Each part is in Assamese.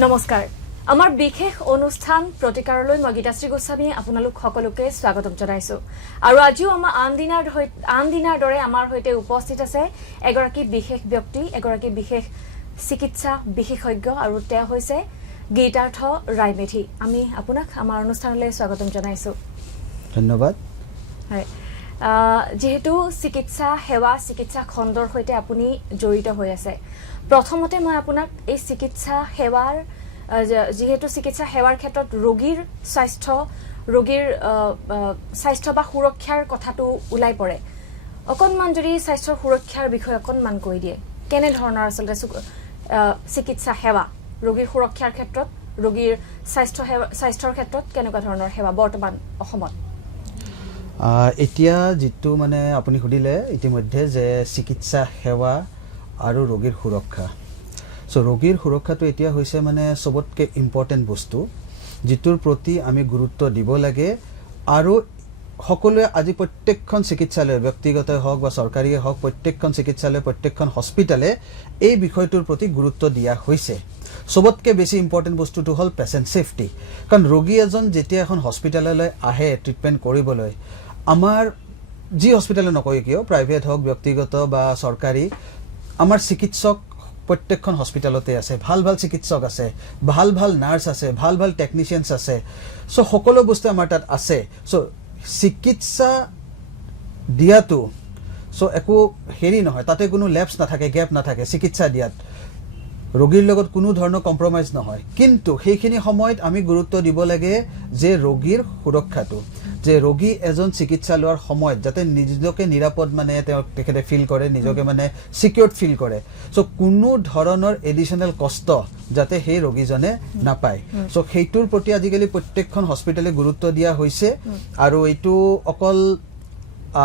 নমস্কাৰ আমাৰ বিশেষ অনুষ্ঠান প্ৰতিকাৰলৈ মই গীতাশ্ৰী গোস্বামী আপোনালোক সকলোকে স্বাগতম জনাইছো আৰু আজিও আমাৰ আন দিনাৰ দৰে আমাৰ হৈতে উপস্থিত আছে এগৰাকী বিশেষ ব্যক্তি এগৰাকী বিশেষ চিকিৎসা বিশেষজ্ঞ আৰু তেওঁ হৈছে গীতাৰ্থ ৰায়মেধি আমি আপোনাক আমাৰ অনুষ্ঠানলৈ স্বাগতম জনাইছো ধন্যবাদ হয় যেহেতু চিকিৎসা সেৱা চিকিৎসা খণ্ডৰ হৈতে আপুনি জড়িত হৈ আছে প্ৰথমতে মই আপোনাক এই চিকিৎসা সেৱাৰ যেহেতু চিকিৎসা সেৱাৰ ক্ষেত্ৰত ৰোগীৰ স্বাস্থ্য বা সুৰক্ষাৰ কথাটো ওলাই পৰে অকণমান যদি স্বাস্থ্যৰ সুৰক্ষাৰ বিষয়ে অকণমান কৈ দিয়ে কেনে ধৰণৰ আচলতে চিকিৎসা সেৱা ৰোগীৰ সুৰক্ষাৰ ক্ষেত্ৰত ৰোগীৰ স্বাস্থ্যৰ ক্ষেত্ৰত কেনেকুৱা ধৰণৰ সেৱা বৰ্তমান অসমত এতিয়া যেটো মানে আপুনি সুধিলে ইতিমধ্যে যে চিকিৎসা সেৱা আৰু ৰোগীৰ সুৰক্ষা সো ৰোগীৰ সুৰক্ষাটো এতিয়া হৈছে মানে সবতকে ইম্পৰ্টেন্ট বস্তু যেটোৰ প্ৰতি আমি গুৰুত্ব দিব লাগে আৰু সকলোৱে আজি প্ৰত্যেকখন চিকিৎসালয় ব্যক্তিগত হওক বা চৰকাৰী হওক প্ৰত্যেকখন চিকিৎসালয় প্ৰত্যেকখন হস্পিটালে এই বিষয়টোৰ প্ৰতি গুৰুত্ব দিয়া হৈছে সবতকে বেছি ইম্পৰ্টেন্ট বস্তুটো হল পেশেন্ট সেফটি কাৰণ ৰোগী এজন যেতিয়া এখন হস্পিটাললৈ আহে ট্ৰিটমেন্ট কৰিবলৈ আমাৰ যি হস্পিটালে নকয় কিয় প্ৰাইভেট হওক ব্যক্তিগত বা চৰকাৰী আমাৰ চিকিৎসক প্ৰত্যেকখন হস্পিটালতে আছে ভাল চিকিৎসক আছে ভাল নাৰ্ছ আছে ভাল টেকনিচিয়ানছ আছে সো সকলো বস্তু আমাৰ তাত আছে সো চিকিৎসা দিয়াটো সো একো হেৰি নহয় তাতে কোনো ল্যাপছ নাথাকে গ্যাপ নাথাকে চিকিৎসা দিয়াত ৰোগীৰ লগত কোনো ধৰণৰ কম্প্ৰমাইজ নহয় কিন্তু সেইখিনি সময়ত আমি গুৰুত্ব দিব লাগে যে ৰোগীৰ সুৰক্ষাটো যে ৰোগী এজন চিকিৎসা লোৱাৰ সময়ত যাতে নিজকে নিৰাপদ মানে তেখেতে ফিল কৰে নিজকে মানে সিকিউৰড ফিল কৰে সো কোনো ধৰণৰ এডিশনাল কষ্ট যাতে সেই ৰোগীজনে নাপায় সো সেইটোৰ প্ৰতি আজিকালি প্ৰত্যেকখন হস্পিটালে গুৰুত্ব দিয়া হৈছে আৰু এইটো অকল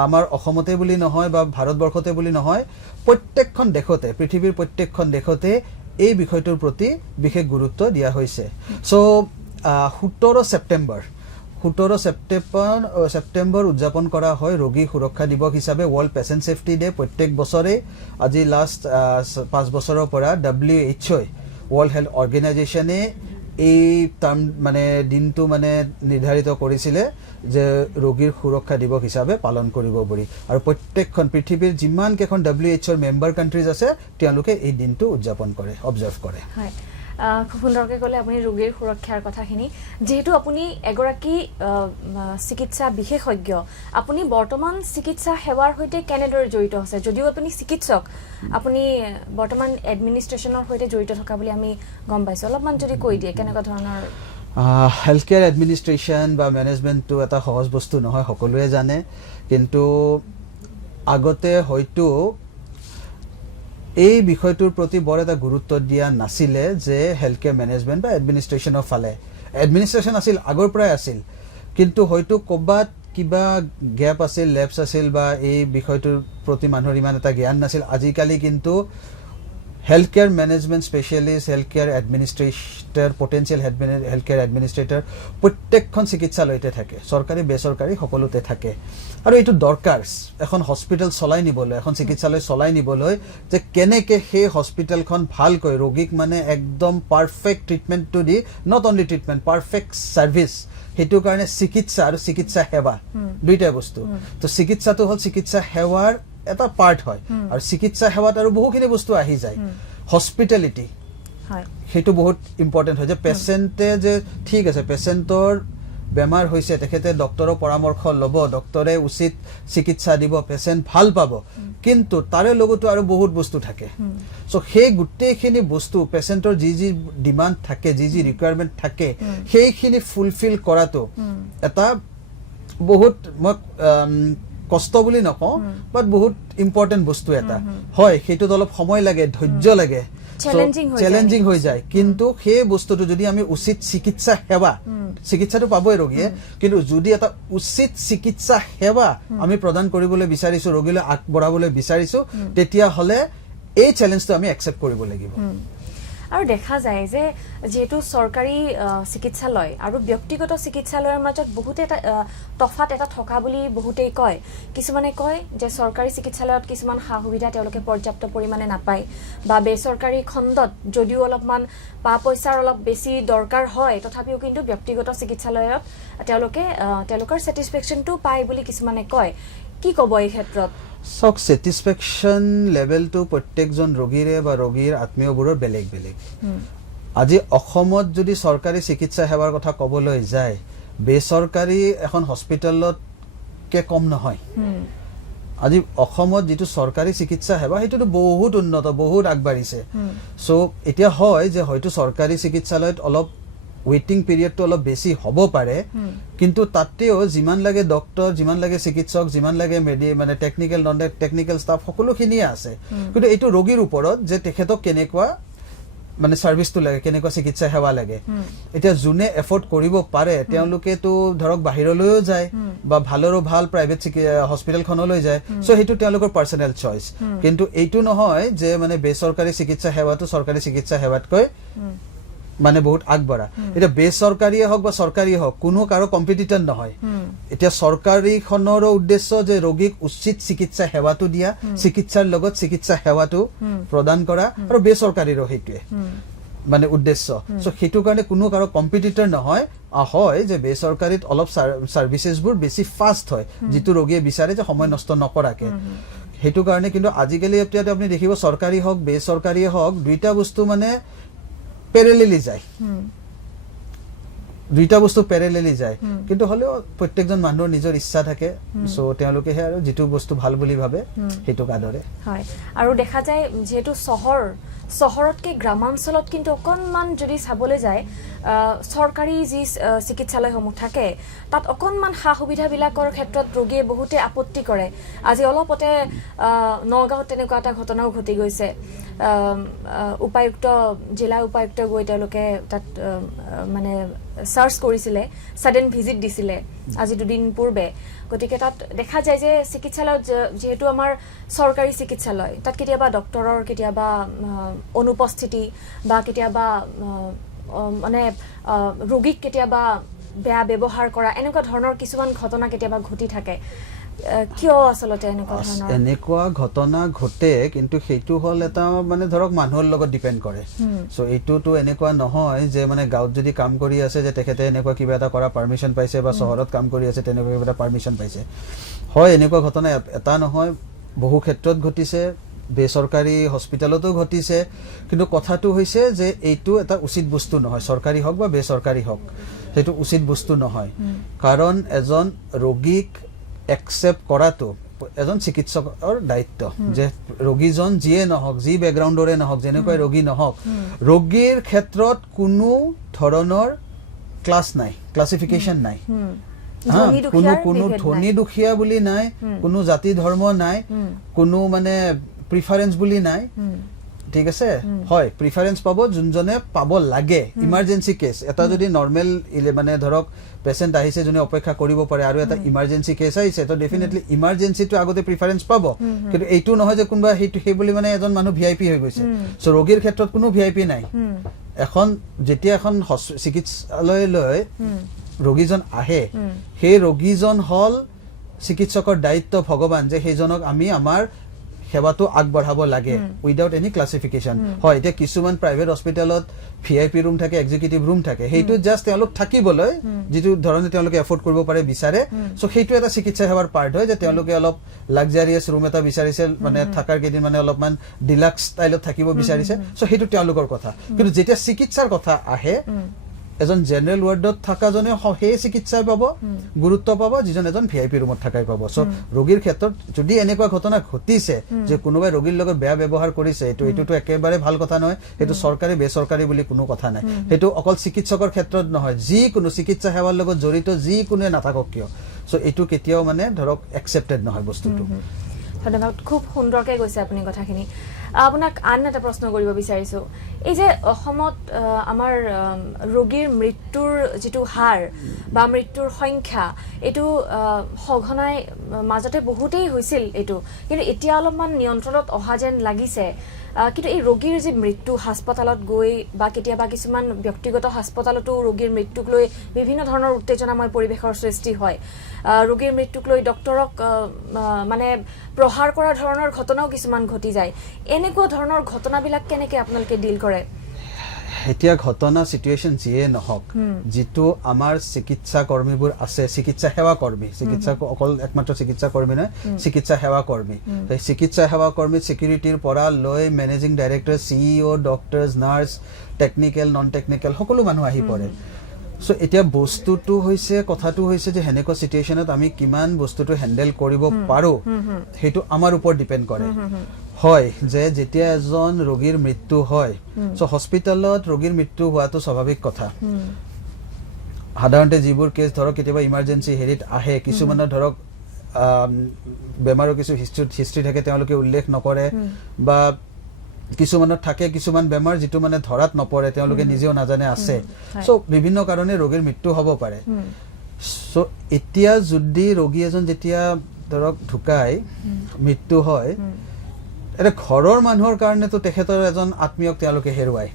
আমাৰ অসমতে বুলি নহয় বা ভাৰতবৰ্ষতে বুলি নহয় প্ৰত্যেকখন দেশতে পৃথিৱীৰ প্ৰত্যেকখন দেশতে এই বিষয়টোৰ প্ৰতি বিশেষ গুৰুত্ব দিয়া হৈছে সো 17 সেপ্টেম্বৰ উদযাপন কৰা হয় ৰোগী সুৰক্ষা দিৱস হিচাপে ওয়াৰ্ল্ড পেশেন্ট সেফটি ডে প্ৰত্যেক বছৰে আজি লাষ্ট 5 বছৰৰ পৰা WHO ওয়াৰ্ল্ড হেলথ অৰ্গানাইজেশনে এই টাৰ্ম মানে দিনটো মানে নিৰ্ধাৰিত কৰিছিলে যে ৰোগীৰ সুৰক্ষা দিৱস হিচাপে পালন কৰিব পাৰি আৰু প্ৰত্যেকখন পৃথিৱীৰ যিমান কেখন WHO মেম্বাৰ কান্ট্ৰিজ আছে তেওঁলোকে এই দিনটো উদযাপন কৰে অবজাৰ্ভ কৰে হয় খুব সুন্দৰকৈ ক'লে আপুনি ৰোগীৰ সুৰক্ষাৰ কথাখিনি যেহেতু আপুনি এগৰাকী চিকিৎসা বিশেষজ্ঞ আপুনি বৰ্তমান চিকিৎসা সেৱাৰ হৈতে কেনেদৰে জড়িত আছে যদিও আপুনি চিকিৎসক আপুনি বৰ্তমান এডমিনিষ্ট্ৰেশ্যনৰ হৈতে জড়িত থকা বুলি আমি গম পাইছো অলপমান যদি কৈ দিয়ে কেনেকুৱা ধৰণৰ হেলথ কেয়াৰ এডমিনিষ্ট্ৰেশ্যন বা মেনেজমেন্টটো এটা সহজ বস্তু নহয় সকলোৱে জানে কিন্তু আগতে হয়তো এই বিষয়টোৰ প্ৰতি বৰ এটা গুৰুত্ব দিয়া নাছিলে যে হেলথ কেয়াৰ মেনেজমেন্ট বা এডমিনিষ্ট্ৰেশ্যনৰ ফালে এডমিনিষ্ট্ৰেশ্যন আছিল আগৰ পৰাই আছিল কিন্তু হয়তো কবাত কিবা গ্যাপ আছিল ল্যাপছ আছিল বা এই বিষয়টোৰ প্ৰতি মানুহৰ ইমান এটা জ্ঞান নাছিল আজিকালি কিন্তু health care management specialist health care administrator potential health care administrator প্ৰত্যেকখন চিকিৎসালয়তে থাকে চৰকাৰী বেচৰকাৰী সকলোতে থাকে আৰু এইটো দৰকাৰ এখন হস্পিটেল চলাই নিবলৈ এখন চিকিৎসালয় চলাই নিবলৈ যে কেনেকে সেই হস্পিটেলখন ভালকৈ ৰোগীক মানে একদম পাৰফেক্ট ট্ৰিটমেন্টটো দি not only treatment perfect service হেতু কাৰণে চিকিৎসা আৰু চিকিৎসা সেৱা দুইটা বস্তু তো চিকিৎসাটো হল চিকিৎসা সেৱাৰ এটা পাৰ্ট হয় আৰু চিকিৎসা সেৱাত আৰু বহুখিনি বস্তু আহি যায় হস্পিটেলিটি হয় হেতু বহুত ইম্পৰ্টেন্ট হয় যে পেশেন্টে যে ঠিক আছে পেশেন্টৰ বেমাৰ হৈছে তেখেতে ডক্টৰৰ পৰামৰ্শ লব ডক্টৰে উচিত চিকিৎসা দিব পেশেন্ট ভাল পাব কিন্তু তাৰে লগতো আৰু বহুত বস্তু থাকে সো সেই গুটেইখিনি বস্তু পেশেন্টৰ যি ডিমান্ড থাকে যি ৰিকুৱাৰমেন্ট থাকে সেইখিনি ফুলফিল কৰাটো এটা বহুত কষ্ট বুলি নকওঁ বাট বহুত ইম্পৰ্টেন্ট বস্তু এটা হয় হেতুত অলপ সময় লাগে ধৈৰ্য লাগে চ্যালেঞ্জিং হৈ যায় কিন্তু সেই বস্তুটো যদি আমি উচিত চিকিৎসা সেৱা চিকিৎসাটো পাবই ৰোগীয়ে কিন্তু যদি এটা উচিত চিকিৎসা সেৱা আমি প্ৰদান কৰিবলৈ বিচাৰিছো ৰোগীলৈ আগবঢ়াবলৈ বিচাৰিছো তেতিয়া হলে এই চ্যালেঞ্জটো আমি একচেপ্ট কৰিব লাগিব আৰু দেখা যায় যে যেহেতু সৰকাৰি চিকিৎসালয় আৰু ব্যক্তিগত চিকিৎসালয়ৰ মাজত বহুতে এটা তফাত এটা থকা বুলি বহুতেই কয় কিছুমানে কয় যে সৰকাৰি চিকিৎসালয়ত কিছুমান সা সুবিধা তেওঁলোকে পৰ্যাপ্ত পৰিমাণে নাপায় বা বেসৰকাৰি খণ্ডত যদিও অলপমান পা পইচাৰ অলপ বেছি দৰকাৰ হয় তথাপিও কিন্তু ব্যক্তিগত চিকিৎসালয়ত তেওঁলোকৰ স্যাটিসফ্যাকশনটো পায় বুলি কিছুমানে কয় কি ক'ব এই ক্ষেত্ৰত সক স্যাটিসফ্যাকশন লেভেলটো প্ৰত্যেকজন ৰোগীৰে বা ৰোগীৰ আত্মীয়বোৰৰ বেলেগ বেলেগ আজি অসমত যদি সৰকাৰি চিকিৎসা সেৱাৰ কথা ক'বলৈ যায় বেসৰকাৰি এখন হস্পিটেলত কে কম নহয় আজি অসমত যেটো সৰকাৰি চিকিৎসা সেৱা হেতুটো বহুত উন্নত বহুত আগবাঢ়িছে সো এতিয়া হয় যে হয়তো সৰকাৰি চিকিৎসালয়ত অলপ ওয়েটিং পিৰিয়ডটো অলপ বেছি হ'ব পাৰে কিন্তু তাতেও যিমান লাগে ডক্টৰ যিমান লাগে চিকিৎসক যিমান লাগে মানে টেকনিক্যাল নন টেকনিক্যাল ষ্টাফ সকলোখিনিয়ে আছে কিন্তু এইটো ৰোগীৰ ওপৰত যে তেখেতক কেনেকুৱা মানে সাৰ্ভিসটো লাগে কেনেকুৱা চিকিৎসা সেৱা লাগে এতিয়া যোনে এফৰ্ড কৰিব পাৰে তেওঁলোকে তো ধৰক বাহিৰলৈও যায় বা ভালৰো ভাল প্ৰাইভেট হস্পিটেলখনলৈ যায় সো হেতু তেওঁলোকৰ পাৰ্সোনাল চইচ কিন্তু এইটো নহয় যে মানে বেসৰকাৰি চিকিৎসা সেৱাটো সৰকাৰি চিকিৎসা সেৱাতকৈ মানে বহুত আগবঢ়া এটা বেসৰকাৰিয়ে হওক বা সৰকাৰিয়ে হওক কোনো কাৰো কম্পিটিটৰ নহয় এটা সৰকাৰিখনৰো উদ্দেশ্য যে ৰোগীক উচিত চিকিৎসা সেৱাটো দিয়া চিকিৎসাৰ লগত চিকিৎসা সেৱাটো প্ৰদান কৰা আৰু বেসৰকাৰিৰো হেতুৱে মানে উদ্দেশ্য সো হেতু কাৰণে কোনো কাৰো কম্পিটিটৰ নহয় হয় যে বেসৰকাৰিত অলপ সাৰ্ভিসেছবোৰ বেছি ফাস্ট হয় যেটো ৰোগীয়ে বিচাৰে যে সময় নষ্ট নকৰাকে হেতু কাৰণে কিন্তু আজিকালি এতিয়াতে আপুনি দেখিব সৰকাৰি হওক বেসৰকাৰিয়ে হওক দুইটা বস্তু মানে প্যাৰালেলি যায় দুইটা বস্তু প্যাৰালেলি যায় কিন্তু হলেও প্ৰত্যেকজন মানুহৰ নিজৰ ইচ্ছা থাকে সো তেওঁলোকে হে আৰু যেটো বস্তু ভাল বুলি ভাবে হেতু কাদৰে হয় আৰু দেখা যায় যেহেতু চহৰতকে গ্ৰামাঞ্চলত কিন্তু অকনমান যদি চাবলৈ যায় সৰকাৰি যি চিকিৎসালয়সমূহ থাকে তাত অকনমান সা সুবিধাবিলাকৰ ক্ষেত্ৰত ৰোগীয়ে বহুতে আপত্তি কৰে আজি অলপতে নগাঁৱত তেনেকুৱা এটা ঘটনাও ঘটি গৈছে উপায়ুক্ত জিলা উপায়ুক্ত গৈ তেওঁলোকে তাত মানে সার্চ কৰিছিলে সাডেন ভিজিট দিছিলে আজি দুদিন পূৰ্বে গতিকে তাত দেখা যায় যে চিকিৎসালয়ত যেহেতু আমাৰ সৰকাৰি চিকিৎসালয় তাত কেতিয়াবা ডক্টৰৰ কেতিয়াবা অনুপস্থিতি বা কেতিয়াবা মানে ৰোগীক কেতিয়াবা বেয়া ব্যৱহাৰ কৰা এনেকুৱা ধৰণৰ কিছুমান ঘটনা কেতিয়াবা ঘটি থাকে কিয় আসলতে এনেকুৱা ঘটনা ঘটে কিন্তু সেইটো হল এটা মানে ধৰক মানুহৰ লগত ডিপেন্ড কৰে সো এইটোটো এনেকুৱা নহয় যে মানে গাঁৱত যদি কাম কৰি আছে যে তেখেতে এনেকুৱা কিবা এটা কৰা পাৰমিশন পাইছে বা চহৰত কাম কৰি আছে তেনেকুৱা কিবা এটা পাৰমিশন পাইছে হয় এনেকুৱা ঘটনা এটা নহয় বহু ক্ষেত্ৰত ঘটিছে বেসৰকাৰি হস্পিটেলতো ঘটিছে কিন্তু কথাটো হৈছে যে এইটো এটা উচিত বস্তু নহয় সৰকাৰি হওক বা বেসৰকাৰি হওক সেইটো উচিত বস্তু নহয় কাৰণ এজন ৰোগীক একসেপ্ট কৰাটো এজন চিকিৎসকৰ দায়িত্ব যে ৰোগীজন যিয়ে নহওক যি ব্যাকগ্ৰাউণ্ডৰে নহওক যেনেকৈ ৰোগী নহওক ৰোগীৰ ক্ষেত্ৰত কোনো ধৰণৰ ক্লাছ নাই ক্লাসিফিকেশন নাই কোনো ধনী দুখীয়া বুলি নাই কোনো জাতি ধৰ্ম নাই কোনো মানে প্ৰিফাৰেন্স বুলি নাই ঠিক আছে হয় প্ৰিফাৰেন্স পাব যোনজনে পাব লাগে ইমাৰ্জেন্সি কেস এটা যদি নৰমাল মানে ধৰক পেশেন্ট আহিছে যোনে অপেক্ষা কৰিব পাৰে আৰু এটা ইমাৰ্জেন্সি কেস আহিছে তো ডেফিনেটলি ইমাৰ্জেন্সিটো আগতে প্ৰিফাৰেন্স পাব কিন্তু এইটো নহয় যে কোনবা সেই বুলি মানে এজন মানুহ ভিআইপি হৈ গৈছে সো ৰোগীৰ ক্ষেত্ৰত কোনো ভিআইপি নাই এখন যেতিয়া এখন চিকিৎসালয়লৈ ৰোগীজন আহে সেই ৰোগীজন হল চিকিৎসকৰ দায়িত্ব ভগৱান যে সেইজনক আমি আমাৰ সেৱাটো আগবঢ়াব লাগে উইদাউট এনি ক্লাসিফিকেশন হয় এতিয়া কিছুমান প্ৰাইভেট হস্পিটেলত ভিআইপি ৰুম থাকে এক্সিকিউটিভ ৰুম থাকে সেইটো জাস্ট তেওঁলোক থাকিবলৈ যেটো ধৰণে তেওঁলোকে এফৰ্ড কৰিব পাৰে বিচাৰে সো সেইটো এটা চিকিৎসা সেৱাৰ পাৰ্ট হয় যে তেওঁলোকে অলপ লাক্সাৰিয়াছ ৰুম এটা বিচাৰিছে মানে থাকাৰ কেদিন মানে অলপমান ডিলাক্স ষ্টাইলত থাকিব বিচাৰিছে সো সেইটো তেওঁলোকৰ কথা কিন্তু যেতিয়া চিকিৎসাৰ কথা আহে এজন জেনাৰেল ওয়াৰ্ডত থাকা জনে সেই চিকিৎসা পাব গুৰুত্ব পাব যিজন এজন ভিআইপি ৰুমত থাকাই পাব সো ৰোগীৰ ক্ষেত্ৰত যদি এনেকুৱা ঘটনা ঘটিছে যে কোনোবাই ৰোগীৰ লগত বেয়া ব্যৱহাৰ কৰিছে এইটোটো একেবাৰে ভাল কথা নহয় সেইটো সৰকাৰি বেসৰকাৰি বুলি কোনো কথা নাই সেইটো অকল চিকিৎসকৰ ক্ষেত্ৰত নহয় যি কোনো চিকিৎসা সেৱাৰ লগত জড়িত যি কোনে নাথাকক কিয় সো এইটো কেতিয়াও মানে ধৰক একসেপ্টেড নহয় বস্তুটো ধন্যবাদ খুব সুন্দৰকৈ গৈছে আপুনি কথাখিনি আপোনাক আন এটা প্ৰশ্ন কৰিব বিচাৰিছো এই যে অসমত আমাৰ ৰোগীৰ মৃত্যুৰ যেটো হাৰ বা মৃত্যুৰ সংখ্যা এটো সঘনাই মাজতে বহুতেই হৈছিল এটো কিন্তু এতিয়া অলপমান নিয়ন্ত্ৰণত অহা যেন লাগিছে কিন্তু এই ৰোগীৰ যে মৃত্যু হাস্পতালত গৈ বা কেতিয়াবা কিছুমান ব্যক্তিগত হাস্পতালতো ৰোগীৰ মৃত্যুক লৈ বিভিন্ন ধৰণৰ উত্তেজনাময় পৰিৱেশৰ সৃষ্টি হয় ৰোগীৰ মৃত্যুক লৈ ডক্টৰক মানে প্ৰহাৰ কৰাৰ ধৰণৰ ঘটনাও কিছুমান ঘটি যায় এনেকুৱা ধৰণৰ ঘটনাবিলাক কেনেকৈ আপোনালোকে ডিল কৰে এতিয়া ঘটনা সিচুৱেশন যিয়ে নহওক যেটো আমাৰ চিকিৎসা কৰ্মীবোৰ আছে চিকিৎসা সেৱা কৰ্মী চিকিৎসা অকল একমাত্ৰ চিকিৎসা কৰ্মী নহয় চিকিৎসা সেৱা কৰ্মী এই চিকিৎসা সেৱা কৰ্মী সিকিউৰিটিৰ পৰা লৈ managing director CEO doctors nurse technical non technical সকলো মানুহ আহি পৰে সো এতিয়া বস্তুটো হৈছে কথাটো হৈছে যে হেনেকুৱা সিচুৱেশনত আমি কিমান বস্তুটো হ্যান্ডেল কৰিব পাৰো হেতু আমাৰ ওপৰত ডিপেন্ড কৰে হয় যে যেতিয়া এজন ৰোগীৰ মৃত্যু হয় সো হস্পিটালত ৰোগীৰ মৃত্যু হোৱাটো স্বাভাৱিক কথা সাধাৰণতে যিবোৰ কেছ ধৰক কেতিয়াবা ইমাৰ্জেন্সি হেৰিত আহে কিছুমানৰ ধৰক বেমাৰৰ কিছু হিষ্ট্ৰি থাকে তেওঁলোকে উল্লেখ নকৰে বা কিছুমানৰ থাকে কিছুমান বেমাৰ যেটো মানে ধৰাত নপৰে তেওঁলোকে নিজেও নাজানে আছে সো বিভিন্ন কাৰণে ৰোগীৰ মৃত্যু হ'ব পাৰে সো এতিয়া যদি ৰোগী এজন যেতিয়া ধৰক ঢুকাই মৃত্যু হয় এটা ঘৰৰ মানুহৰ কাৰণে তো তেখেতৰ এজন আত্মীয়ক তেওঁলোকে হেৰুৱাই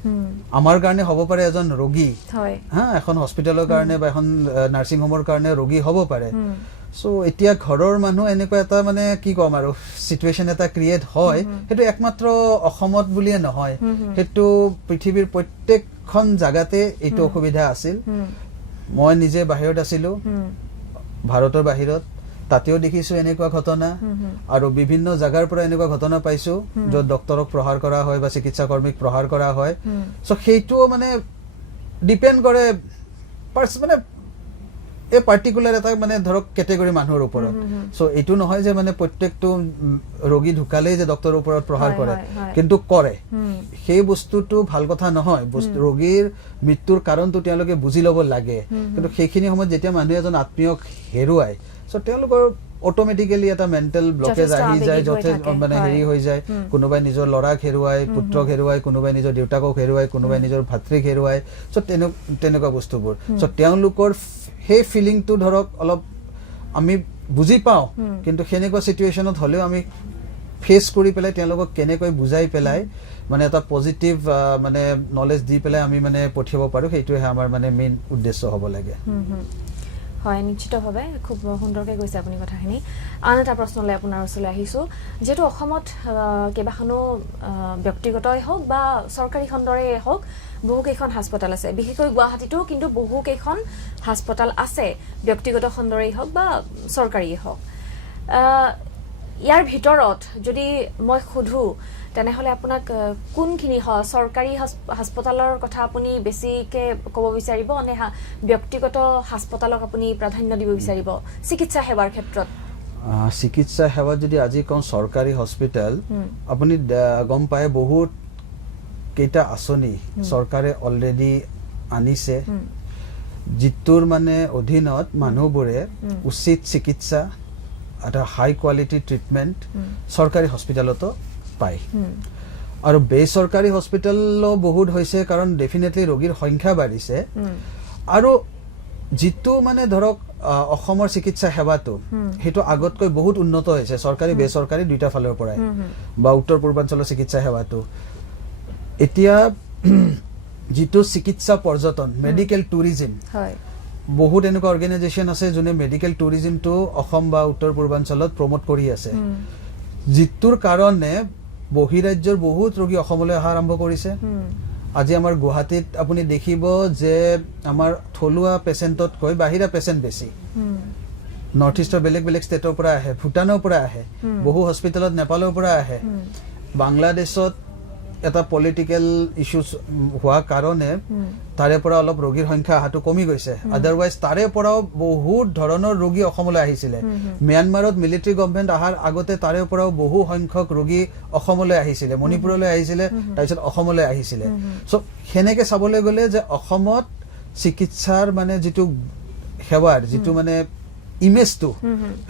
আমাৰ কাৰণে হ'ব পাৰে এজন ৰোগী হয় হা এখন হস্পিটালৰ কাৰণে বা এখন নাৰ্সিং হোমৰ কাৰণে ৰোগী হ'ব পাৰে সো এতিয়া ঘৰৰ মানুহ এনেকুৱা এটা মানে কি কম আৰু সিচুৱেশন এটা ক্ৰিয়েট হয় হেতু একমাত্ৰ অসমত বুলিয়ে নহয় হেতু পৃথিৱীৰ প্ৰত্যেকখন জাগাতে এইটো অসুবিধা আছিল মই নিজে বাহিৰত আছিলো ভাৰতৰ বাহিৰত তাতেও দেখিছো এনেকুৱা ঘটনা আৰু বিভিন্ন জাগাৰ পৰা এনেকুৱা ঘটনা পাইছো য'ত ডক্টৰক প্ৰহাৰ কৰা হয় বা চিকিৎসা কৰ্মীক প্ৰহাৰ কৰা হয় সো সেইটো মানে ডিপেন্ড কৰে মানে এ পাৰ্টিকুলাৰ এটা মানে ধৰক ক্যাটেগৰী মানুহৰ ওপৰত সো এইটো নহয় যে মানে প্ৰত্যেকটো ৰোগী ঢুকালেই যে ডক্টৰৰ ওপৰত প্ৰহাৰ কৰে কিন্তু কৰে সেই বস্তুটো ভাল কথা নহয় ৰোগীৰ মৃত্যুৰ কাৰণটো তেওঁলোকে বুজি ল'ব লাগে কিন্তু সেইখিনি সময়ত যেতিয়া মানুহ এজন আত্মীয়ক হেৰুৱায় সো তেওঁলোকৰ অটোমেটিক্যালি এটা মেন্টাল ব্লকেজ আহি যায় যথে মানে হেৰি হৈ যায় কোনোবাই নিজৰ লৰাক হেৰুৱাই পুত্ৰক হেৰুৱাই কোনোবাই নিজৰ দেউতাকক হেৰুৱাই কোনোবাই নিজৰ ভাতৃক হেৰুৱাই সো তেনেকুৱা বস্তুবোৰ সো তেওঁলোকৰ সেই ফিলিংটো ধৰক অলপ আমি বুজি পাওঁ কিন্তু হেনেকুৱা সিচুৱেশনত হলেও আমি ফেস কৰি পেলাই তেওঁলোকক কেনেকৈ বুজাই পেলাই মানে এটা পজিটিভ মানে নলেজ দি পেলাই আমি মানে পঠিয়াব পাৰো সেইটোৱে আমাৰ মানে মেইন উদ্দেশ্য হ'ব লাগে হয় নিশ্চিতভাৱে খুব সুন্দৰকৈ কৈছে আপুনি কথাখিনি আন এটা প্ৰশ্নলৈ আপোনাৰ ওচৰলৈ আহিছো যেটো অসমত কেবাখনো ব্যক্তিগতই হওক বা চৰকাৰী খণ্ডৰে হওক বহুকেইখন হাস্পতাল আছে বিশেষকৈ গুৱাহাটীতো কিন্তু বহুকেইখন হাস্পতাল আছে ব্যক্তিগত খণ্ডৰেই হওক বা চৰকাৰীয়ে হওক ইয়াৰ ভিতৰত যদি মই খুধু তেনেহলে আপোনাক কোনখিনি চৰকাৰী হাস্পতালৰ কথা আপুনি বেছিকে ক'ব বিচাৰিব নে ব্যক্তিগত হাস্পতালক আপুনি প্ৰাধান্য দিব বিচাৰিব চিকিৎসা সেৱাৰ ক্ষেত্ৰত চিকিৎসা সেৱা যদি আজি কোন চৰকাৰী হস্পিটাল আপুনি গম পায় বহুত কেইটা আঁচনি চৰকাৰে অলৰেডি আনিছে যিটোৰ মানে অধীনত মানুহবোৰে উচিত চিকিৎসা এটা হাই কোৱালিটি ট্ৰিটমেন্ট চৰকাৰী হস্পিটালতো পায় আৰু বেচৰকাৰী হস্পিটালও বহুত হৈছে কাৰণ ডেফিনেটলি ৰোগীৰ সংখ্যা বাঢ়িছে আৰু যিটো মানে ধৰক অসমৰ চিকিৎসা সেৱাটো হেতু আগতকৈ বহুত উন্নত হৈছে চৰকাৰী বেচৰকাৰী দুইটা ফালৰ পৰাই বা উত্তৰ পূৰ্বাঞ্চলৰ চিকিৎসা সেৱাটো এতিয়া যিটো চিকিৎসা পৰ্যটন মেডিকেল টুৰিজম হয় বহুত এনেকুৱা অৰ্গানাইজেচন আছে যোনে মেডিকেল টুৰিজমটো অসম বা উত্তৰ পূৰ্বাঞ্চলত প্ৰমোট কৰি আছে যিটোৰ কাৰণে বহিৰাজ্যৰ বহুত ৰোগী অসমলৈ অহা আৰম্ভ কৰিছে আজি আমাৰ গুৱাহাটীত আপুনি দেখিব যে আমাৰ থলুৱা পেচেণ্টতকৈ বাহিৰা পেচেণ্ট বেছি নৰ্থ ইষ্টৰ বেলেগ বেলেগ ষ্টেটৰ পৰা আহে ভুটানৰ পৰা আহে বহু হস্পিটেলত নেপালৰ পৰা আহে বাংলাদেশত এটা পলিটিক্যাল ইস্যুস হোৱা কাৰণে তাৰে পৰা অলপ ৰোগীৰ সংখ্যা হাতু কমি গৈছে আদাৰৱাইজ তাৰে পৰাও বহুত ধৰণৰ ৰোগী অসমলৈ আহিছিলে মিয়ানমাৰত মিলিটাৰী গভৰ্ণমেন্ট আহাৰ আগতে তাৰে পৰাও বহু সংখ্যক ৰোগী অসমলৈ আহিছিলে মণিপুৰলৈ আহিছিলে তাৰপিছত অসমলৈ আহিছিলে সো হেনেকে চাবলৈ গলে যে অসমত চিকিৎসাৰ মানে যেটো সেৱাৰ যেটো মানে ইমেজটো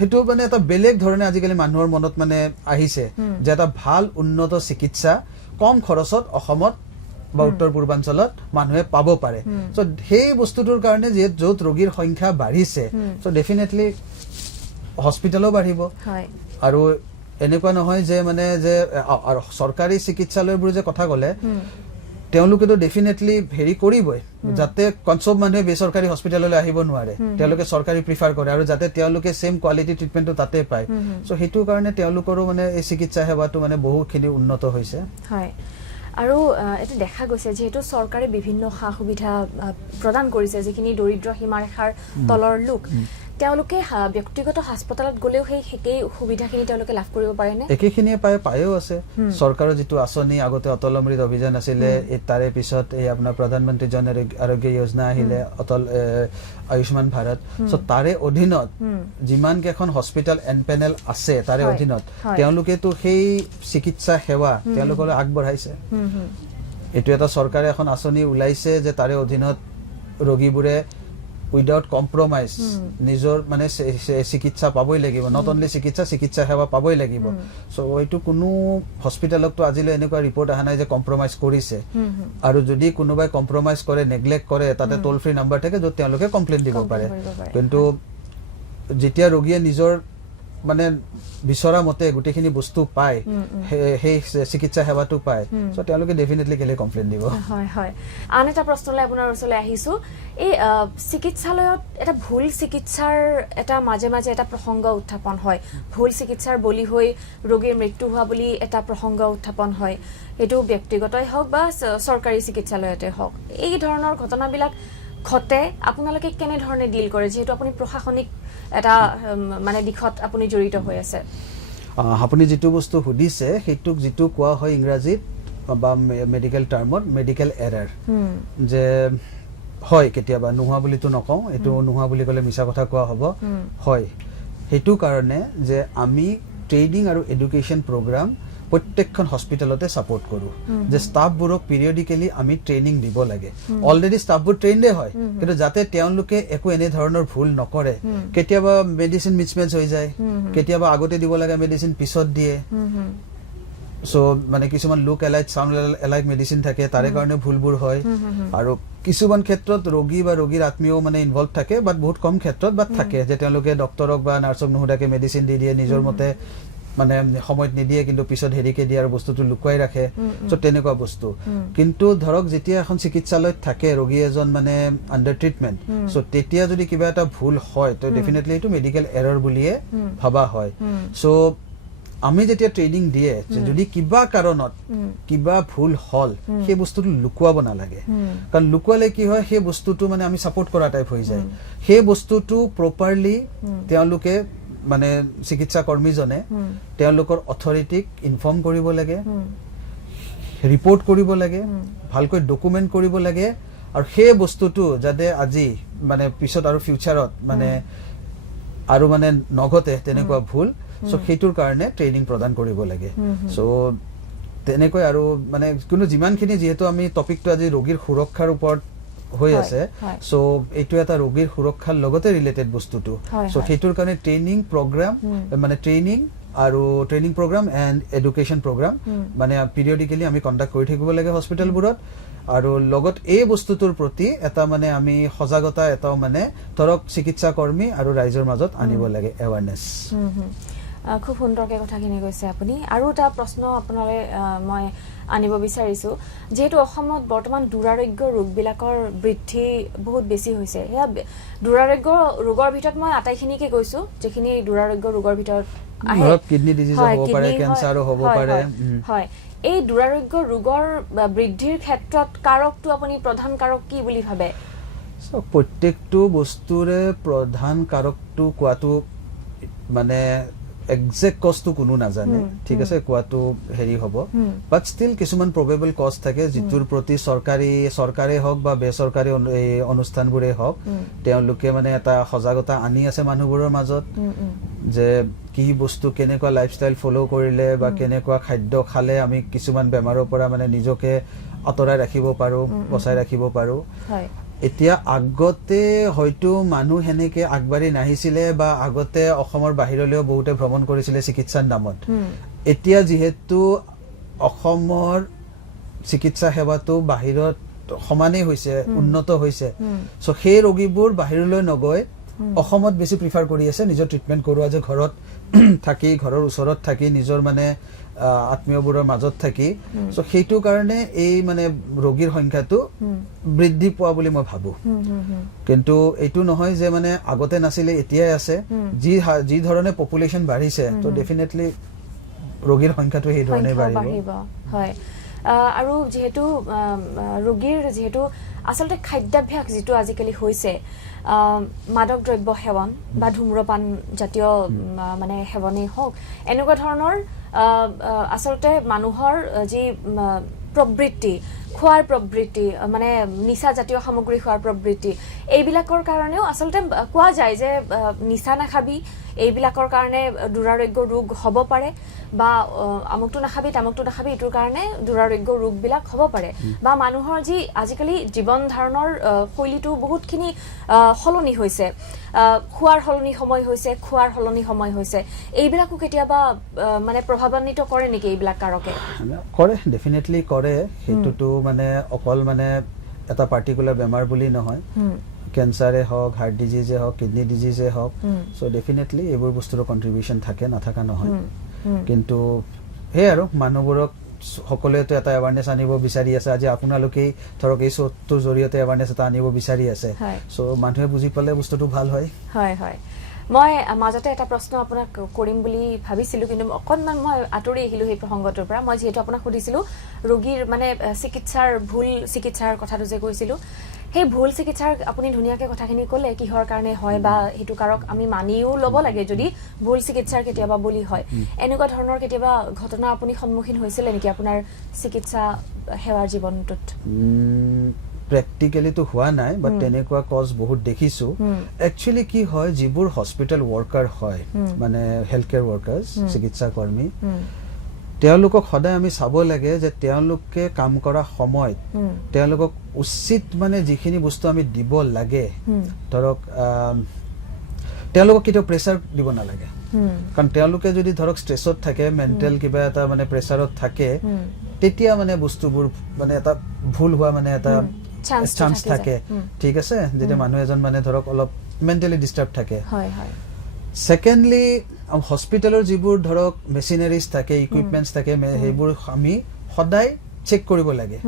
হেতু মানে এটা বেলেগ ধৰণে আজিকালি মানুহৰ মনত মানে আহিছে যে এটা ভাল উন্নত চিকিৎসা কম খৰচত অসমত বা উত্তৰ পূৰ্বাঞ্চলত মানুহে পাব পাৰে সো সেই বস্তুটোৰ কাৰণে যে যত ৰোগীৰ সংখ্যা বাঢ়িছে সো ডেফিনেটলি হস্পিটালও বাঢ়িব আৰু এনেকুৱা নহয় যে মানে যে চৰকাৰী চিকিৎসালয়বোৰ যে কথা ক'লে তেওঁলোকেতো ডেফিনেটলি হেৰি কৰিবই যাতে চব মানুহে বেচৰকাৰী হস্পিটেললৈ আহিব নোৱাৰে তেওঁলোকে চৰকাৰী প্ৰিফাৰ কৰে আৰু যাতে তেওঁলোকে সেম কোৱালিটি ট্ৰিটমেণ্টটো তাতে পায় চ' সেইটো কাৰণে তেওঁলোকৰো মানে এই চিকিৎসা সেৱাটো মানে বহুতখিনি উন্নত হৈছে হয় আৰু এটা দেখা গৈছে যেহেতু চৰকাৰে বিভিন্ন সা সুবিধা প্ৰদান কৰিছে যিখিনি দৰিদ্ৰ সীমাৰেখাৰ তলৰ লোক তেওঁলোকে ব্যক্তিগত হাস্পতালত গলেও সেই একেই সুবিধাখিনি তেওঁলোকে লাভ কৰিব পাৰে নে একেখিনিয়ে পায়ও আছে চৰকাৰৰ যিটো আঁচনি আগতে অটল অমৃত অভিযান আছিলে তাৰে পিছত এই আপোনাৰ প্ৰধানমন্ত্ৰী জন আৰোগ্য যোজনা আহিলে অটল আয়ুষ্মান ভাৰত চ' তাৰে অধীনত যিমান কেইখন হস্পিটেল এনপেনেল আছে তাৰে অধীনত তেওঁলোকেতো সেই চিকিৎসা সেৱা তেওঁলোকলৈ আগবঢ়াইছে এইটো এটা চৰকাৰে এখন আঁচনি ওলাইছে যে তাৰে অধীনত ৰোগীবোৰে উইদাউট কম্প্ৰমাইজ নিজৰ মানে চিকিৎসা পাবই লাগিব নট অনলি চিকিৎসা সেৱা পাবই লাগিব চ' এইটো কোনো হস্পিটেলতো আজিলৈ এনেকুৱা ৰিপৰ্ট অহা নাই যে কম্প্ৰমাইজ কৰিছে আৰু যদি কোনোবাই কম্প্ৰমাইজ কৰে নেগলেক্ট কৰে তাতে টোল ফ্ৰী নাম্বাৰ থাকে য'ত তেওঁলোকে কমপ্লেইন দিব পাৰে কিন্তু যেতিয়া ৰোগীয়ে নিজৰ মানে বিচৰা মতে গোটেইখিনি বস্তু পায় সেই চিকিৎসা সেৱাটো পায় চ' তেওঁলোকে ডেফিনেটলি কেলে কমপ্লেইন দিব হয় হয় আন এটা প্ৰশ্নলৈ আপোনাৰ ওচৰলৈ আহিছো এই চিকিৎসালয়ত এটা ভুল চিকিৎসাৰ এটা মাজে মাজে এটা প্ৰসংগ উত্থাপন হয় ভুল চিকিৎসাৰ বলি হৈ ৰোগীৰ মৃত্যু হোৱা বুলি এটা প্ৰসংগ উত্থাপন হয় এইটো ব্যক্তিগতই হওক বা চৰকাৰী চিকিৎসালয়তে হওক এই ধৰণৰ ঘটনাবিলাক ঘটে আপোনালোকে কেনে ধৰণে ডিল কৰে যেহেতু আপুনি প্ৰশাসনিক এটা মানে দিশত আপুনি জড়িত হৈ আছে আপুনি যিটো বস্তু সুধিছে সেইটোক যিটো কোৱা হয় ইংৰাজীত বা মেডিকেল টাৰ্মত মেডিকেল এৰাৰ যে হয় কেতিয়াবা নোহোৱা বুলিতো নকওঁ এইটো নোহোৱা বুলি ক'লে মিছা কথা কোৱা হ'ব হয় সেইটো কাৰণে যে আমি ট্ৰেইনিং আৰু এডুকেশ্যন প্ৰগ্ৰাম প্ৰত্যেকখন হস্পিটেলতে সাপোৰ্ট কৰো যে ষ্টাফবোৰক পিৰিয়ডিকেলি আমি ট্ৰেইনিং দিব লাগে অলৰেডি ষ্টাফবোৰ ট্ৰেইনডে হয় কিন্তু যাতে তেওঁলোকে একো এনে ধৰণৰ ভুল নকৰে কেতিয়াবা মেডিচিন মিছমেচ হৈ যায় কেতিয়াবা আগতে দিব লাগে মেডিচিন পিছত দিয়ে চ' মানে কিছুমান look alike sound alike medicine থাকে তাৰে কাৰণে ভুলবোৰ হয় আৰু কিছুমান ক্ষেত্ৰত ৰোগী বা ৰোগীৰ আত্মীয় মানে ইনভলভ থাকে বাট বহুত কম ক্ষেত্ৰত বাট থাকে যে তেওঁলোকে ডক্তৰক বা নাৰ্ছক নুসুধাকে মেডিচিন দি দিয়ে নিজৰ মতে মানে সময়ত নিদিয়ে কিন্তু পিছত হেৰিকে দিয়ে আৰু বস্তুটো লুকুৱাই ৰাখে চ' তেনেকুৱা বস্তু কিন্তু ধৰক যেতিয়া এখন চিকিৎসালয়ত থাকে ৰোগী এজন মানে আণ্ডাৰ ট্ৰিটমেণ্ট চ' তেতিয়া যদি কিবা এটা ভুল হয় তো ডেফিনেটলি এইটো মেডিকেল এৰৰ বুলিয়ে ভাবা হয় চ' আমি যেতিয়া ট্ৰেইনিং দিয়ে যে যদি কিবা কাৰণত কিবা ভুল হল সেই বস্তুটো লুকুৱাব নালাগে কাৰণ লুকুৱালে কি হয় সেই বস্তুটো মানে আমি সাপোৰ্ট কৰা টাইপ হৈ যায় সেই বস্তুটো প্ৰপাৰলি তেওঁলোকে মানে চিকিৎসা কৰ্মীজনে তেওঁলোকৰ অথৰিটিক ইনফৰ্ম কৰিব লাগে ৰিপৰ্ট কৰিব লাগে ভালকৈ ডকুমেণ্ট কৰিব লাগে আৰু সেই বস্তুটো যাতে আজি মানে পিছত আৰু ফিউচাৰত মানে আৰু মানে নঘটে তেনেকুৱা ভুল চ' সেইটোৰ কাৰণে ট্ৰেইনিং প্ৰদান কৰিব লাগে চ' তেনেকৈ আৰু মানে কোনো যিমানখিনি যিহেতু আমি টপিকটো আজি ৰোগীৰ সুৰক্ষাৰ ওপৰত হৈ আছে চ' এইটো এটা ৰোগীৰ সুৰক্ষাৰ লগতে ৰিলেটেড বস্তুটো চ' সেইটোৰ কাৰণে ট্ৰেইনিং প্ৰগ্ৰাম মানে ট্ৰেইনিং আৰু training program and education program মানে পিৰিয়ডিকেলি আমি কণ্ডাক্ট কৰি থাকিব লাগে হস্পিটেলবোৰত আৰু লগত এই বস্তুটোৰ প্ৰতি এটা মানে আমি সজাগতা এটাও মানে ধৰক চিকিৎসা কৰ্মী আৰু ৰাইজৰ মাজত আনিব লাগে এৱাৰনেছ খুব সুন্দৰকৈ কথাখিনি কৈছে আপুনি আৰু এটা প্ৰশ্ন আপোনালৈ মই আনিব বিচাৰিছো যেহেতু অসমত বৰ্তমান দুৰাৰোগ্য ৰোগবিলাকৰ বৃদ্ধি বহুত বেছি হৈছে সেয়া দুৰাৰোগ্য ৰোগৰ ভিতৰত মই আটাইখিনিকে কৈছো যিখিনি দুৰাৰোগ্য ৰোগৰ ভিতৰত আহে কিডনি ডিজিজ হ'ব পাৰে কেঞ্চাৰো হ'ব পাৰে হয় এই দুৰাৰোগ্য ৰোগৰ বৃদ্ধিৰ ক্ষেত্ৰত কাৰকটো আপুনি প্ৰধান কাৰক কি বুলি ভাবে প্ৰত্যেকটো বস্তুৰে প্ৰধান কাৰকটো কোৱাটো মানে একজেক্ট কজটো কোনো নাজানে ঠিক আছে কোৱাটো হেৰি হ'ব বাট ষ্টিল কিছুমান প্ৰবেবল কজ থাকে যিটোৰ প্ৰতি চৰকাৰে হওক বা বেচৰকাৰী অনুষ্ঠানবোৰে হওক তেওঁলোকে মানে এটা সজাগতা আনি আছে মানুহবোৰৰ মাজত যে কি বস্তু কেনেকুৱা লাইফষ্টাইল ফ'ল' কৰিলে বা কেনেকুৱা খাদ্য খালে আমি কিছুমান বেমাৰৰ পৰা মানে নিজকে আঁতৰাই ৰাখিব পাৰোঁ বচাই ৰাখিব পাৰোঁ এতিয়া আগতে হয়তো মানুহ সেনেকে আগবাঢ়ি নাহিছিলে বা আগতে অসমৰ বাহিৰলৈও বহুতে ভ্ৰমণ কৰিছিলে চিকিৎসাৰ নামত এতিয়া যিহেতু অসমৰ চিকিৎসা সেৱাটো বাহিৰত সমানেই হৈছে উন্নত হৈছে চ' সেই ৰোগীবোৰ বাহিৰলৈ নগৈ অসমত বেছি প্ৰিফাৰ কৰি আছে নিজৰ ট্ৰিটমেণ্ট কৰোৱা যে ঘৰত থাকি ঘৰৰ ওচৰত থাকি নিজৰ মানে আত্মীয়বোৰৰ মাজত থাকি সো সেইটো কাৰণে এই মানে ৰোগীৰ সংখ্যাটো বৃদ্ধি পোৱা বুলি মই ভাবো কিন্তু এইটো নহয় যে মানে আগতে নাছিলে এতিয়াই আছে যি ধৰণে পপুলেশ্যন বাঢ়িছে তো ডেফিনেটলি ৰোগীৰ সংখ্যাটো সেই ধৰণে বাঢ়িব হয় আৰু যেহেতু ৰোগীৰ যেহেতু আচলতে খাদ্যাভ্যাস যেটো আজিকালি হৈছে মাদক দ্ৰব্য সেৱন বা ধূম্ৰপান জাতীয় মানে সেৱনেই হওক এনেকুৱা ধৰণৰ আচলতে মানুহৰ যি প্ৰবৃত্তি খোৱাৰ প্ৰবৃত্তি মানে নিচা জাতীয় সামগ্ৰী খোৱাৰ প্ৰবৃত্তি এইবিলাকৰ কাৰণেও আচলতে কোৱা যায় যে নিচা নাখাবি এইবিলাকৰ কাৰণে দুৰাৰোগ্য ৰোগ হ'ব পাৰে বা আমুকটো নাখাবি তামুকটো নাখাবি এইটোৰ কাৰণে দুৰাৰোগ্য ৰোগবিলাক হ'ব পাৰে বা মানুহৰ যি আজিকালি জীৱন ধাৰণৰ শৈলীটো বহুতখিনি সলনি হৈছে খোৱাৰ সলনি সময় হৈছে খোৱাৰ সলনি সময় হৈছে এইবিলাকো কেতিয়াবা মানে প্ৰভাৱান্বিত কৰে নেকি এইবিলাক কাৰকে কৰে ডেফিনেটলি কৰে সেইটোতো মানে অকল মানে এটা পাৰ্টিকুলাৰ বেমাৰ বুলি নহয় কেঞ্চাৰে হওক হাৰ্ট ডিজিজে হওক কিডনি ডিজিজে হওক সো ডেফিনেটলি এইবোৰ বস্তুৰ কন্ট্ৰিবিউশন থাকে নাথাকা নহয় কিন্তু হে আৰু মানুহবোৰক সকলোৱেতো এটা এৱাৰনেছ আনিব বিচাৰি আছে আজি আপোনালোকেই ধৰক এই শ্ব'টোৰ জৰিয়তে এৱাৰনেছ এটা আনিব বিচাৰি আছে সো মানুহে বুজি পালে বস্তুটো ভাল হয় হয় হয় মই মাজতে এটা প্ৰশ্ন আপোনাক কৰিম বুলি ভাবিছিলো কিন্তু অকনমান মই আঁতৰি আহিলো সেই প্ৰসংগটোৰ পৰা মই যেহেতু আপোনাক সুধিছিলো ৰোগীৰ মানে চিকিৎসাৰ ভুল চিকিৎসাৰ কথাটো যে কৈছিলো সেই ভুল চিকিৎসাৰ আপুনি ধুনীয়াকৈ কথাখিনি ক'লে কিহৰ কাৰণে হয় বা হেতু কাৰক আমি মানিও ল'ব লাগে যদি ভুল চিকিৎসাৰ কেতিয়াবা বলি হয় এনেকুৱা ধৰণৰ কেতিয়াবা ঘটনা আপুনি সন্মুখীন হৈছিল নেকি আপোনাৰ চিকিৎসা সেৱাৰ জীৱনটোত প্ৰেক্টিক্যালি তো হোৱা নাই বাট তেনেকুৱা কজ বহুত দেখিছো একচুয়ালি কি হয় যিবোৰ হস্পিটেল ওয়াৰ্কাৰ হয় মানে হেলথ কেয়াৰ ওয়াৰ্কাৰ্স চিকিৎসা কৰ্মী তেওঁলোকক সদায় আমি চাব লাগে যে তেওঁলোকে কাম কৰা সময়ত তেওঁলোকক উচিত মানে যিখিনি বস্তু আমি দিব লাগে ধৰক তেওঁলোকক কেতিয়াও প্ৰেছাৰ দিব নালাগে কাৰণ তেওঁলোকে যদি ধৰক ষ্ট্ৰেছত থাকে মেণ্টেল কিবা এটা মানে প্ৰেছাৰত থাকে তেতিয়া মানে বস্তুবোৰ মানে এটা ভুল হোৱা মানে এটা চান্স থাকে ঠিক আছে যেতিয়া মানুহ এজন মানে ধৰক অলপ মেণ্টেলি ডিস্টাৰ্ব থাকে সেকেন্ডলি হস্পিটেলৰ যিবোৰ ধৰক মেচিনাৰিজ থাকে ইকুইপমেন্টছ থাকে সেইবোৰ আমি সদায় চেক কৰিব লাগে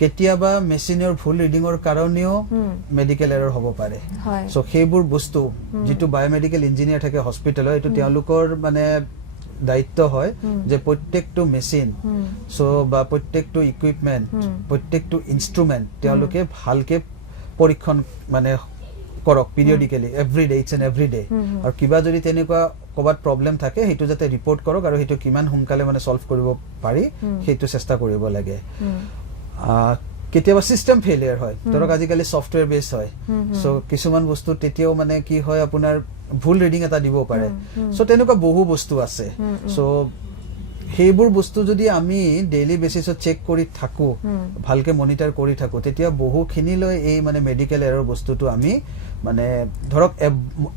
কেতিয়াবা মেচিনৰ ভুল ৰিডিঙৰ কাৰণেও মেডিকেল এৰৰ হ'ব পাৰে সো সেইবোৰ বস্তু যেটো বায়োমেডিকেল ইঞ্জিনিয়াৰ থাকে হস্পিটেলৰ এটো তেওঁলোকৰ মানে দায়িত্ব হয় যে প্ৰত্যেকটো মেচিন সো বা প্ৰত্যেকটো ইকুইপমেন্ট প্ৰত্যেকটো ইনস্ট্ৰুমেন্ট তেওঁলোকে ভালকে পৰীক্ষণ মানে কৰক periodically every day it's and every day আৰু কিবা যদি তেনেকুৱা কবাত প্ৰবলেম থাকে হেতু যাতে ৰিপৰ্ট কৰক আৰু হেতু কিমান সোনকালে মানে সলভ কৰিব পাৰি হেতু চেষ্টা কৰিব লাগে কেতিয়াবা সিস্টেম ফেইলিয়াৰ হয় ধৰক আজিকালি সফটওয়্যাৰ বেস হয় সো কিছুমান বস্তু তেতিয়াও মানে কি হয় আপোনাৰ ভুল ৰিডিং এটা দিব পাৰে সো তেনেকুৱা বহু বস্তু আছে সো সেইবোৰ বস্তু যদি আমি ডেইলি বেসিছত চেক কৰি থাকো ভালকে মনিটৰ কৰি থাকো তেতিয়া বহুখিনি লৈ এই মানে মেডিকেল এৰৰ বস্তুটো আমি মানে ধৰক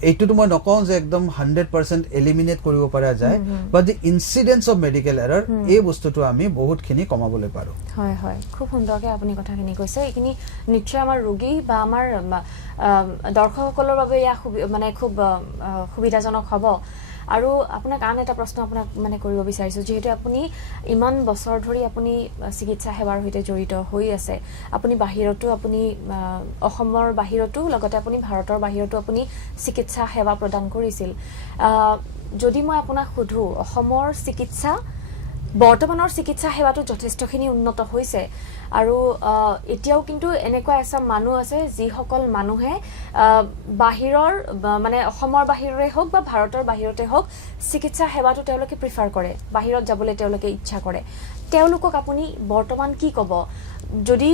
এইটোতো মই নকওঁ যে একদম 100% এলিমিনেট কৰিব পৰা যায় but the incidence of medical error এই বস্তুটো আমি বহুতখিনি কমাবলৈ পাৰো হয় হয় খুব সুন্দৰকৈ আপুনি কথাখিনি কৈছে এইখিনি নিশ্চয় আমাৰ ৰোগী বা আমাৰ দৰ্শকসকলৰ বাবে মানে খুব সুবিধাজনক হ'ব আৰু আপোনাক আন এটা প্ৰশ্ন আপোনাক মানে কৰিব বিচাৰিছো যেহেতু আপুনি ইমান বছৰ ধৰি আপুনি চিকিৎসা সেৱাৰ সৈতে জড়িত হৈ আছে আপুনি বাহিৰতো আপুনি অসমৰ বাহিৰতো লগতে আপুনি ভাৰতৰ বাহিৰতো আপুনি চিকিৎসা সেৱা প্ৰদান কৰিছিল যদি মই আপোনাক সুধো অসমৰ চিকিৎসা বৰ্তমানৰ চিকিৎসা সেৱাটো যথেষ্টখিনি উন্নত হৈছে আৰু এতিয়াও কিন্তু এনেকুৱা এছাম মানুহ আছে যিসকল মানুহে বাহিৰৰ মানে অসমৰ বাহিৰৰে হওক বা ভাৰতৰ বাহিৰতে হওক চিকিৎসা সেৱাটো তেওঁলোকে প্ৰিফাৰ কৰে বাহিৰত যাবলৈ তেওঁলোকে ইচ্ছা কৰে তেওঁলোকক আপুনি বৰ্তমান কি ক'ব যদি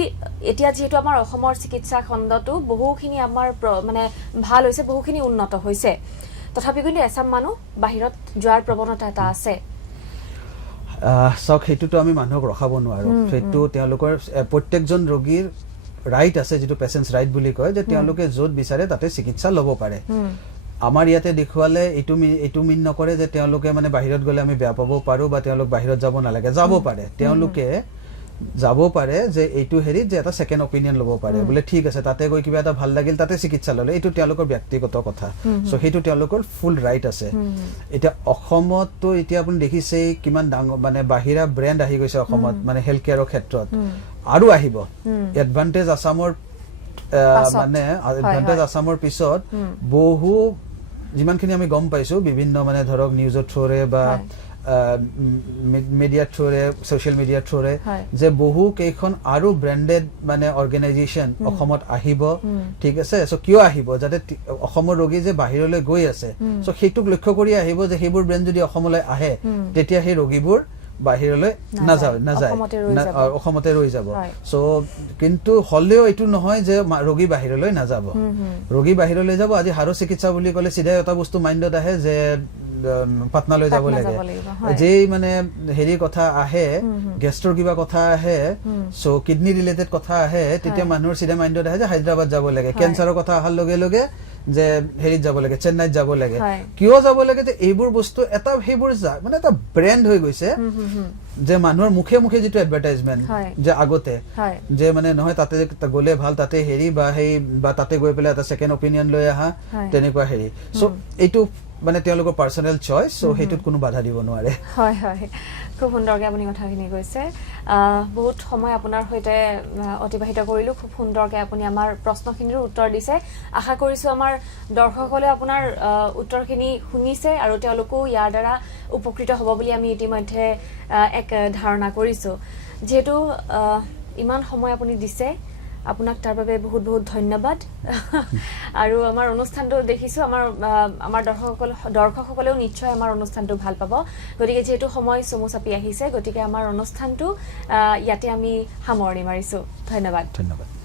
এতিয়া যেহেতু আমাৰ অসমৰ চিকিৎসা খণ্ডটো বহুখিনি আমাৰ মানে ভাল হৈছে বহুখিনি উন্নত হৈছে তথাপি কিন্তু এছাম মানুহ বাহিৰত যোৱাৰ প্ৰৱণতা এটা আছে সক হেতুটো আমি মানুহক ৰখাব নোৱাৰো সেইটো তেওঁলোকৰ প্ৰত্যেকজন ৰোগীৰ ৰাইট আছে যেটো পেশেন্টস ৰাইট বুলি কয় যে তেওঁলোকে য'ত বিচাৰে তাতে চিকিৎসা ল'ব পাৰে আমাৰ ইয়াতে দেখুৱালে এটো মিন নকৰে যে তেওঁলোকে মানে বাহিৰত গলে আমি বেয়া পাব পাৰো বা তেওঁলোক বাহিৰত যাব নালাগে যাব পাৰে তেওঁলোকে যাব পাৰে যে এইটো হেৰিত যে এটা সেকেন্ড অপিনিয়ন ল'ব পাৰে বোলে ঠিক আছে তাতে গৈ কিবা এটা ভাল লাগিল তাতে চিকিৎসা ল'লে এইটো তেওঁলোকৰ ব্যক্তিগত কথা সো সেইটো তেওঁলোকৰ ফুল ৰাইট আছে এটা অসমতো এতিয়া আপুনি দেখিছে কিমান ডাঙৰ মানে বাহিৰা ব্ৰেণ্ড আহি গৈছে অসমত মানে হেল্থ কেয়াৰৰ ক্ষেত্ৰত আৰু আহিব এডভান্টেজ আসামৰ মানে এডভান্টেজ আসামৰ পিছত বহু যিমানখিনি আমি গম পাইছো বিভিন্ন মানে ধৰক নিউজৰ থ্ৰুৰে বা মিডিয়া থ্ৰুৰে সোশ্যাল মিডিয়া থ্ৰুৰে যে বহু কেইখন আৰু ব্ৰেণ্ডেড মানে অৰ্গেনাইজেশ্যন অসমত আহিব ঠিক আছে সো কিয় আহিব যাতে অসমৰ ৰোগী যে বাহিৰলৈ গৈ আছে সো সেইটোক লক্ষ্য কৰি আহিব যে সেইবোৰ ব্ৰেণ্ড যদি অসমলৈ আহে তেতিয়া সেই ৰোগীবোৰ বাহিৰলৈ নাযায় অসমতে ৰৈ যাব সো কিন্তু হলেও এইটো নহয় যে ৰোগী বাহিৰলৈ নাযাব ৰোগী বাহিৰলৈ যাব আজি হাড়ৰ চিকিৎসা বুলি ক'লে চিধাই এটা বস্তু মাইণ্ডত আহে যে পাটনালৈ যাব লাগে যে মানে হেৰি কথা আহে গেষ্টৰ কিবা কথা আহে সো কিডনি ৰিলেটেড কথা আহে তেতিয়া মানুহৰ চিধা মাইণ্ডত আহে যে হায়দৰাবাদ যাব লাগে কেঞ্চাৰৰ কথা অহাৰ লগে লগে যে হেৰিত যাব লাগে চেন্নাইত যাব লাগে কিয় যাব লাগে যে এইবোৰ বস্তু এটা সেইবোৰ মানে এটা ব্ৰেণ্ড হৈ গৈছে যে মানুহৰ মুখে মুখে যিটো এডভাৰটাইজমেন্ট যে আগতে যে মানে নহয় তাতে গ'লে ভাল তাতে হেৰি বা সেই বা তাতে গৈ পেলাই এটা সেকেন্ড অপিনিয়ন লৈ আহা তেনেকুৱা হেৰি সো এইটো মানে তেওঁলোকৰ পাৰ্সোনেল চইচ সো হেতুত কোনো বাধা দিব নোৱাৰে হয় হয় খুব সুন্দৰকৈ আপুনি কথাখিনি কৈছে বহুত সময় আপোনাৰ সৈতে অতিবাহিত কৰিলো খুব সুন্দৰকৈ আপুনি আমাৰ প্ৰশ্নখিনিৰ উত্তৰ দিছে আশা কৰিছো আমাৰ দৰ্শকসকলে আপোনাৰ উত্তৰখিনি শুনিছে আৰু তেওঁলোকো ইয়াৰ দ্বাৰা উপকৃত হ'ব বুলি আমি ইতিমধ্যে এক ধাৰণা কৰিছো যেহেতু ইমান সময় আপুনি দিছে আপোনাক তাৰ বাবে বহুত বহুত ধন্যবাদ আৰু আমাৰ অনুষ্ঠানটো দেখিছো আমাৰ দৰ্শকসকলেও নিশ্চয় আমাৰ অনুষ্ঠানটো ভাল পাব গতিকে যেহেতু সময় চমু চাপি আহিছে গতিকে আমাৰ অনুষ্ঠানটো ইয়াতে আমি সামৰণি মাৰিছো ধন্যবাদ